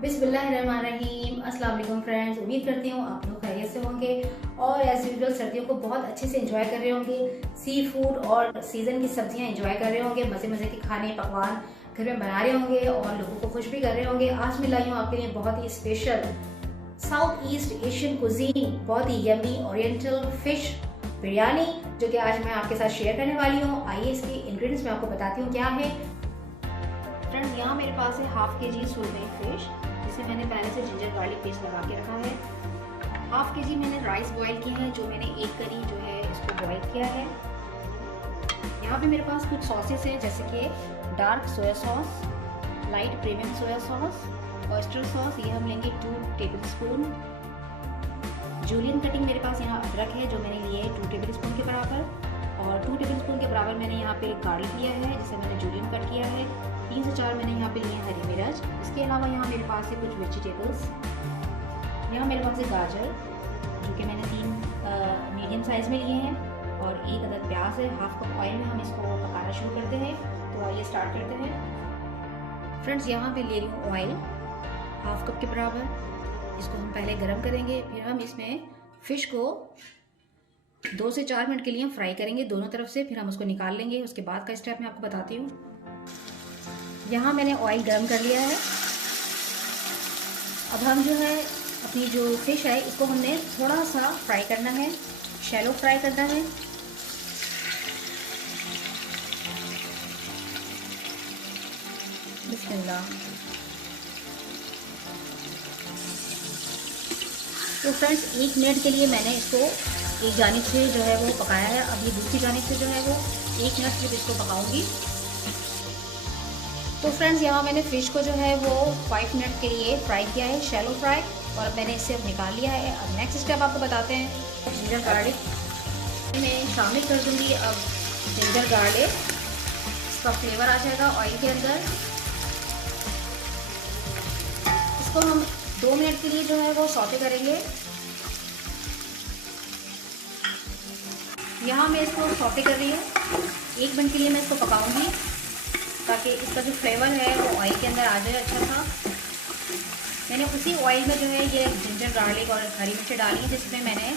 बिस्मिल्लाहिर्रहमानिर्रहीम। अस्सलाम वालेकुम फ्रेंड्स, उम्मीद करती हूँ आप लोग खैरियत से होंगे और एज यूजुअल सर्दियों को बहुत अच्छे से एंजॉय कर रहे होंगे। सी फूड और सीजन की सब्जियां एंजॉय कर रहे होंगे, मजे मजे के खाने पकवान घर में बना रहे होंगे और लोगों को खुश भी कर रहे होंगे। आज मैं लाई हूँ आपके लिए बहुत ही special South East Asian cuisine, बहुत ही यम्मी ओरिएंटल फिश बिरयानी, जो कि आज मैं आपके साथ शेयर करने वाली हूँ। आइए इसकी इंग्रेडिएंट्स मैं आपको बताती हूँ क्या है। फ्रेंड्स, यहाँ मेरे पास है हाफ kg सुरमई फिश, जिसे मैंने पहले से जिंजर गार्लिक पेस्ट लगा के रखा है। हाफ kg मैंने राइस बॉईल किए हैं, जो मैंने एक करी जो है इसको बॉईल किया है। यहाँ पे मेरे पास कुछ सॉसेस हैं, जैसे कि dark soya sauce, light premium soya sauce, oyster sauce, ये हम लेंगे 2 टेबलस्पून। जूलियन कटिंग मेरे पास यहाँ अदरक है, जो मैंने लिए है 2 टेबलस्पून के बराबर, और 2 टेबलस्पून के बराबर मैंने यहाँ पे गार्लिक लिया है, जिसे मैंने जूलियन कट किया है। 3 से 4 मैंने यहाँ पे लिए हरी मिर्च। इसके अलावा यहाँ मेरे पास है कुछ वेजिटेबल्स। यहाँ मेरे पास है गाजर, जो कि मैंने 3 मीडियम साइज़ में लिए हैं, और 1 अदद प्याज है। हाफ कप ऑयल में हम इसको पकाना शुरू करते हैं, तो आइए स्टार्ट करते हैं। फ्रेंड्स, यहाँ पे ले रही हूँ ऑयल हाफ कप के बराबर। इसको हम पहले गर्म करेंगे, फिर हम इसमें फ़िश को 2 से 4 मिनट के लिए फ्राई करेंगे दोनों तरफ से, फिर हम उसको निकाल लेंगे। उसके बाद का स्टेप मैं आपको बताती हूँ। यहाँ मैंने ऑयल गर्म कर लिया है। अब हम जो है अपनी जो फिश है इसको हमने थोड़ा सा फ्राई करना है, शैलो फ्राई करना है। बिस्मिल्लाह। तो फ्रेंड्स, 1 मिनट के लिए मैंने इसको एक जानिब से जो है वो पकाया है। अब ये दूसरी जानिब से जो है वो 1 मिनट सिर्फ इसको पकाऊंगी। तो फ्रेंड्स, यहाँ मैंने फ़िश को जो है वो 5 मिनट के लिए फ्राई किया है, शैलो फ्राई, और अब मैंने इसे निकाल लिया है। अब नेक्स्ट स्टेप आपको बताते हैं। जिंजर गार्लिक मैं शामिल कर दूँगी। अब जिंजर गार्लिक, इसका फ्लेवर आ जाएगा ऑयल के अंदर। इसको हम 2 मिनट के लिए जो है वो सौते करेंगे। यहाँ मैं इसको सौते कर रही हूँ, 1 मिनट के लिए मैं इसको पकाऊंगी, ताकि इसका जो फ्लेवर है वो ऑयल के अंदर आ जाए अच्छा सा। मैंने उसी ऑयल में जो है ये जिंजर गार्लिक और हरी मिर्च डाली है, जिसमें मैंने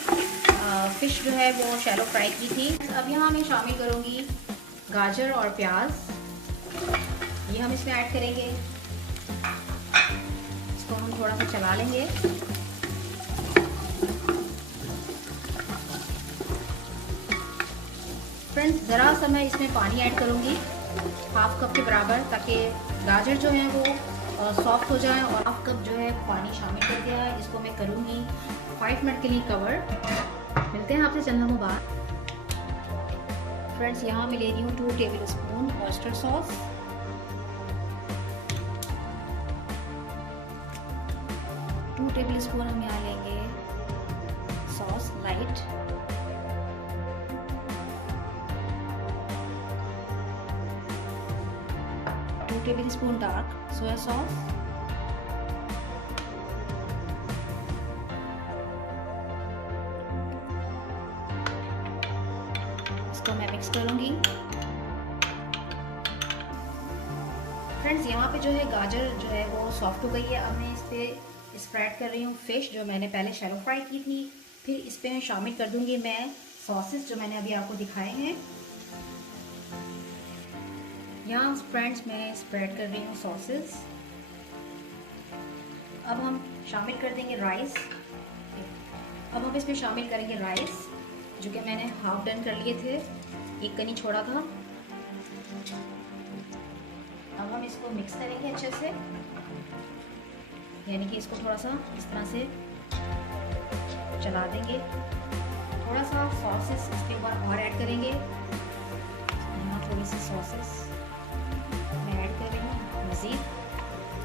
फ़िश जो है वो शैलो फ्राई की थी। अब यहाँ मैं शामिल करूँगी गाजर और प्याज, ये हम इसमें ऐड करेंगे। इसको हम थोड़ा सा चला लेंगे। फ्रेंड्स, ज़रा सा मैं इसमें पानी ऐड करूँगी हाफ कप के बराबर, ताकि गाजर जो है वो सॉफ्ट हो जाए, और हाफ कप जो है पानी शामिल कर दिया है। इसको मैं करूँगी 5 मिनट के लिए कवर। मिलते हैं आपसे चंद लम्हों बाद। फ्रेंड्स, यहाँ मैं ले रही हूँ 2 टेबलस्पून ऑयस्टर सॉस, 2 टेबलस्पून हम यहाँ लेंगे sauce light, 2 tablespoon dark soya sauce, इसको मैं मिक्स करूंगी। फ्रेंड्स, यहाँ पे जो है गाजर जो है वो सॉफ्ट हो गई है। अब मैं इस पे स्प्रेड कर रही हूँ फ़िश, जो मैंने पहले शैलो फ्राई की थी। फिर इस पे मैं शामिल कर दूंगी मैं सॉसेस, जो मैंने अभी आपको दिखाए हैं। यहाँ फ्रेंड्स मैं स्प्रेड कर रही हूँ सॉसेस। अब हम शामिल कर देंगे राइस। अब हम इसमें शामिल करेंगे राइस, जो कि मैंने हाफ डन कर लिए थे, 1 कनी छोड़ा था। अब हम इसको मिक्स करेंगे अच्छे से, यानी कि इसको थोड़ा सा इस तरह से चला देंगे। थोड़ा सा सॉसेस इसके ऊपर और ऐड करेंगे। यहाँ थोड़ी सी सॉसेस मैं ऐड कर रही हूँ मज़ीद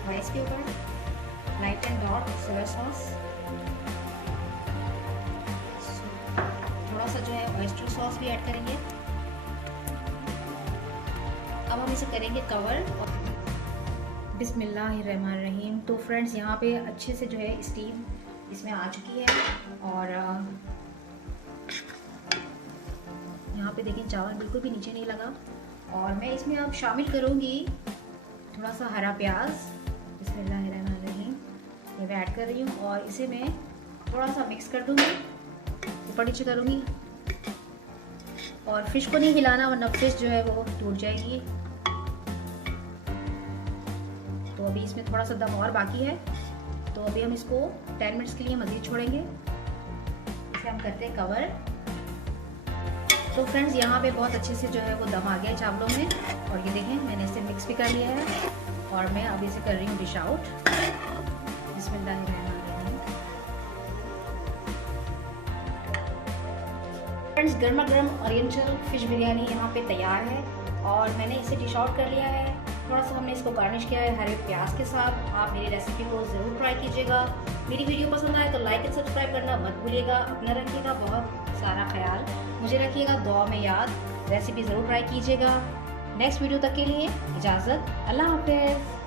राइस के ऊपर, light and dark soya sauce, थोड़ा सा जो है ऑयस्टर सॉस भी ऐड करेंगे। अब हम इसे करेंगे कवर। बिस्मिल्लाहिर्रहमानिर्रहीम। तो फ्रेंड्स, यहाँ पे अच्छे से जो है स्टीम इसमें आ चुकी है, और यहाँ पे देखिए चावल बिल्कुल भी नीचे नहीं लगा। और मैं इसमें अब शामिल करूँगी थोड़ा सा हरा प्याज। बिस्मिल्लाहिर्रहमानिर्रहीम। मैं ऐड कर रही हूँ और इसे मैं थोड़ा सा मिक्स कर दूँगी, ऊपर नीचे करूँगी। और फिश को नहीं हिलाना वरना फिश जो है वो टूट जाएगी। तो अभी इसमें थोड़ा सा दम और बाकी है, तो अभी हम इसको 10 मिनट्स के लिए मज़ीद छोड़ेंगे। इसे हम करते हैं कवर। तो फ्रेंड्स यहाँ पे बहुत अच्छे से जो है वो दम आ गया है चावलों में, और ये देखें मैंने इसे मिक्स भी कर लिया है और मैं अभी इसे कर रही हूँ डिश आउट। बिस्मिल्लाहिर्रहमानिर्रहीम। फ्रेंड्स गर्मा गर्म ओरिएंटल फिश बिरयानी यहाँ पे तैयार है और मैंने इसे डिश आउट कर लिया है। थोड़ा सा हमने इसको गार्निश किया है हरे प्याज के साथ। आप मेरी रेसिपी को ज़रूर ट्राई कीजिएगा। मेरी वीडियो पसंद आए तो लाइक एंड सब्सक्राइब करना मत भूलिएगा। अपना रखिएगा बहुत सारा ख्याल, मुझे रखिएगा दुआ में याद। रेसिपी ज़रूर ट्राई कीजिएगा। नेक्स्ट वीडियो तक के लिए इजाज़त, अल्लाह हाफ़िज़।